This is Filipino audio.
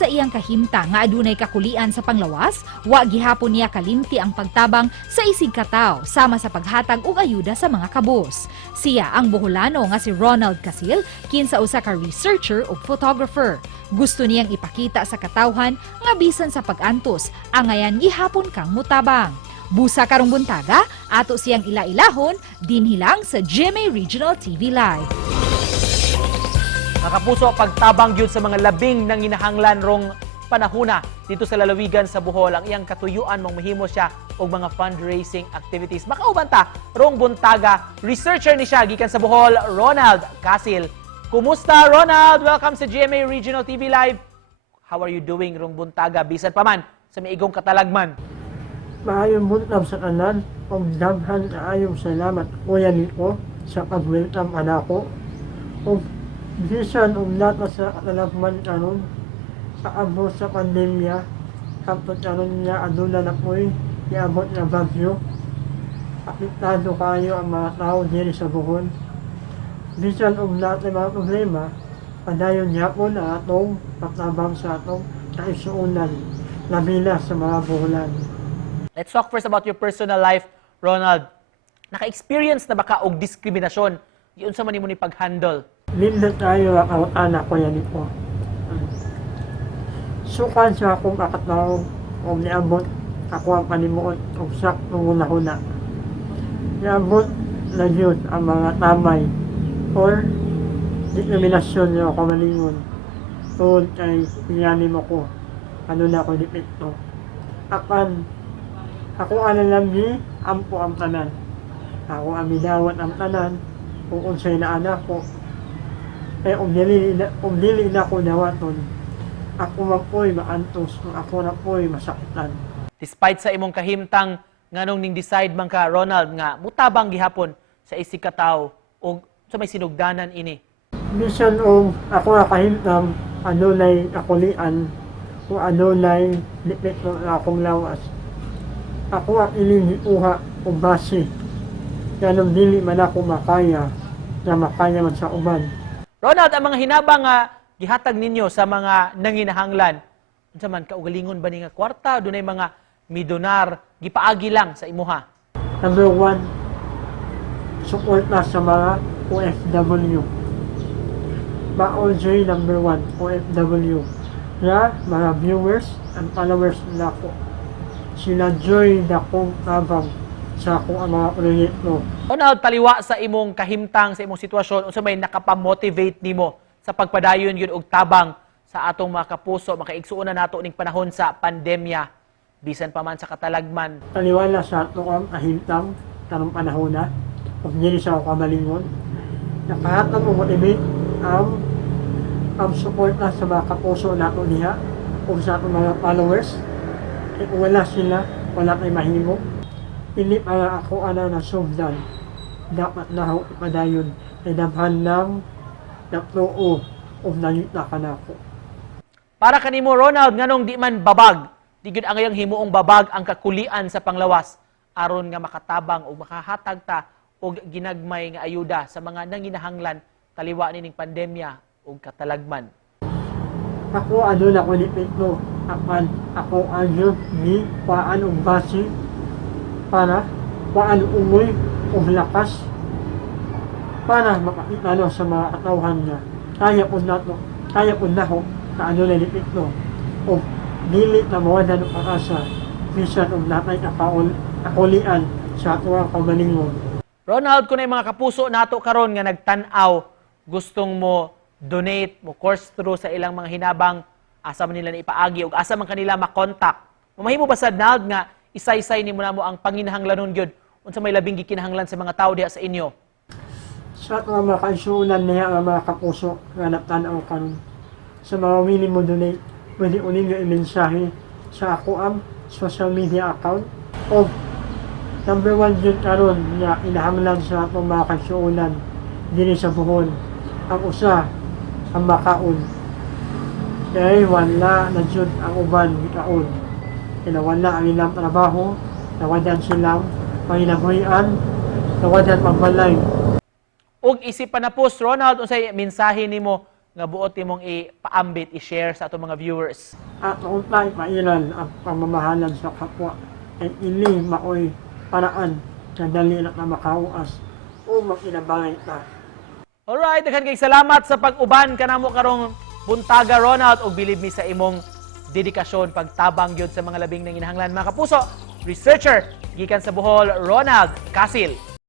sa iyang kahimta nga adunay kakulian sa panglawas, wa gihapon niya kalimti ang pagtabang sa isig kataw sama sa paghatag og ayuda sa mga kabus. Siya ang Boholano nga si Ronald Casil, kinsa usa ka researcher ug photographer. Gusto niyang ipakita sa katawhan nga bisan sa pag-antos, angayan gihapon kang mutabang. Busa karong buntaga, ato siyang ila-ilahon, dinhilang sa GMA Regional TV Live. Mga kapuso, pagtabang gyud sa mga labing nang inahanglan rong panahuna dito sa lalawigan sa Bohol, ang iyang katuyuan mong mahimo siya og mga fundraising activities. Makaubanta rong buntaga, researcher ni siya gikan sa Bohol, Ronald Casil. Kumusta, Ronald? Welcome sa GMA Regional TV Live. How are you doing rong buntaga bisan pa man sa miigong katalagman? Maayong buntab sa kanan, o daghan kaayong salamat kuya niko sa pag-welcome anako. O bisan lahat sa katalagman karon paabot sa pandemya, kapag karon niya aduna na po'y iabot na bagyo. Apektado kayo ang mga tao diri sa Bohol. Bisan lahat ng mga problema, padayon yapon ang atong patabang sa atong kaisuunan, nabila sa mga Boholan. Let's talk first about your personal life, Ronald. Naka-experience na ba ka og diskriminasyon? Yun sa man nimo ni pag-handle. Linda tayo ang anak ko yan ito. Sukan sa akong kakataw o niabot ako ang panimuot o sak ng una-una. Niabot na yun ang mga tamay or diskriminasyon niyo ako malingon. Tungkol kay pinyanin mo ko. Ano na ako dipito. Apan, ako lang ni ampo ang tanan. Ako ang minawat ang tanan kung unsay na anak ko. Eh, dili na ko nawaton. Ako man po'y maantos, ako na po'y masakitan. Despite sa imong kahimtang nganong ning decide man ka, Ronald, nga mutabang gihapon sa isig ka tawo o sa may sinugdanan ini. Bisan ako na kahimtang anulay kakulian o anulay lipit ng akong lawas. Ako ang iliniuha o base. Ganong dili man ako makaya na makaya man sa uban. Ronald, ang mga hinabang nga gihatag ninyo sa mga nanginahanglan, unsa man kaugalingon ba ni nga kwarta, dunay mga midonar gipaagi lang sa imuha? Number 1, support na sa mga OFW. Baon Joy number 1, OFW. Na mga viewers and followers na ako. Sila Joy na kong tabang sa akong mga proyekto. Ronald, taliwa sa imong kahimtang, sa imong sitwasyon, unsa may nakapamotivate nimo sa pagpadayon yun og tabang sa atong mga kapuso, makaigsuonan nato ning panahon sa pandemya, bisan pa man sa katalagman. Taliwala sa atong kahimtang karong panahon na, kung dili sa kamalingon, nakahatag o motivate ang support na sa mga kapuso nato niya o sa atong mga followers. E kung wala sila, wala kay mahimo. Hindi para ako na sumdan. Dapat na ako ipadayon. Ay nabhan lang napnoo o nalita ka na ako. Para kanimo, Ronald, nganong di man babag, di gyud ang iyang himuong babag ang kakulian sa panglawas aron nga makatabang o makahatag ta og ginagmay nga ayuda sa mga nanginahanglan taliwa nining pandemya o katalagman. Ako na ko lipit mo. Ako ni paan og base para paan umoy o lakas para makakita sa mga katawhan niya. Kaya po na ho na na lipit mo. O dili na mawala ng pag-asa bisan og natay kakulian sa atong kamalingon. Ronald, kung mga kapuso nato karon nga nagtan-aw, gustong mo donate, mo course through sa ilang mga hinabang, asa man nila na ipaagi ug asa man kanila makontak. Mamahimo ba sad, Nald, nga isay-isay nimo namo ang panginahanglanon gyud unsa may labing gikinahanglan sa mga tawo diha sa inyo? Sa atong mga kaisunan niya ang mga kapuso nga naptan-aw karon, sa mga willing mo donate, pwede unin nga i-mensahe sa ako ang social media account o number 1 yun karon nga inahanglan sa atong mga kaisunan diri sa Bohol. Ang usa ang makaon. Kaya wala na dyan ang uban mikaon. Kaya wala ang ilang trabaho, nawadan silang panginabuhian, nawadan pagbalay. Og isip pa na post, Ronald, unsay mensahe nimo nga buot imong ipaambit, i-share sa atong mga viewers? At noong tayo mailan ang pamamahalan sa kapwa ay ini maoy paraan sa dali na makawas o makinabangay ka. Alright, daghan kay salamat sa pag-uban kanamo karong buntaga, Ronald, og believe me sa imong dedikasyon pagtabang gyud sa mga labing nanginahanglan. Mga kapuso, researcher gikan sa Bohol, Ronald Casil.